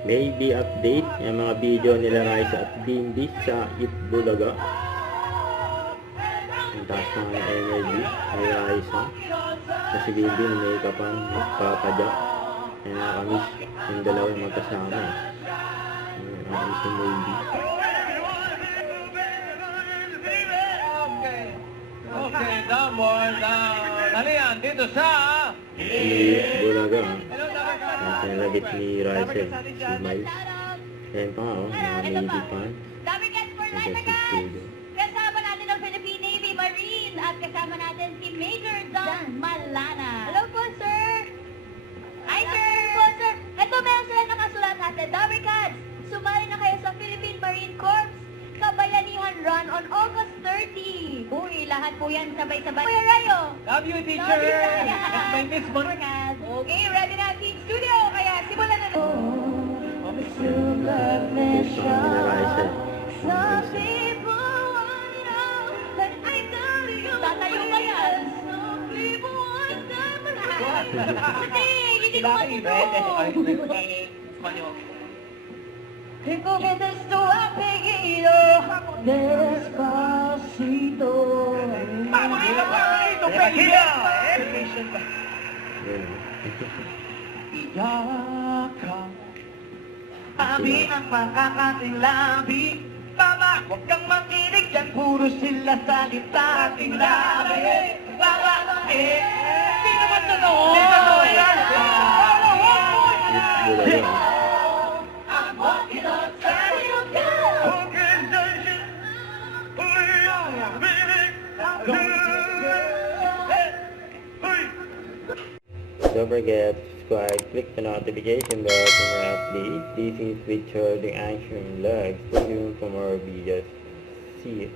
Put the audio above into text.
Maybe update yung mga video nila Raisa at Bimbi sa Itbulaga. Ang taas ng energy ni Raisa. Kasi Bimbi na may kapan magpapadyak. Kaya nakamiss yung dalawang magkasama. Nakamiss yung Maybe. Okay, down boy, down. Dali yan, dito sa... Itbulaga. Hello, Dabber Cats. Ang sinalabit ni Raisa, si Miles. Ayan pa nga, mga Navy fans. Dabber Cats for life, Nasa guys! studio. Kasama natin ang Philippine Navy Marine at kasama natin si Major Don Malana. Hello po, sir! Hi, sir! Hello po, sir! Ito, meron sila nakasulat natin. Dabber Cats, sumali na kayo sa Philippine Marine Corps Kabayanihan Run on August 30. Uy, lahat po yan sabay-sabay. Kuya Rayo! Love you, teacher! Love you, Raya. That's my Miss Mon. Okay, ready na Team Studio, kaya simulan na natin. Gusto nga nila Raisa. Some people want it all, but I tell you, tatayo ka yan. Some people want diamond. Kasi, hindi ko matuto. Tengo que te estoy apellido Despacito. Paborito, Pelia! Ayan. Amin ang makakating labi. Mama, huwag kang makinig dyan. Puro sila salita ating labi. Mama, di naman totoo. Di totoo yan. Itbulaga. I'm walking outside your Don't forget to subscribe, click the notification bell for more updates. This is Richard the Action Vlog. Stay tuned for more videos. See you.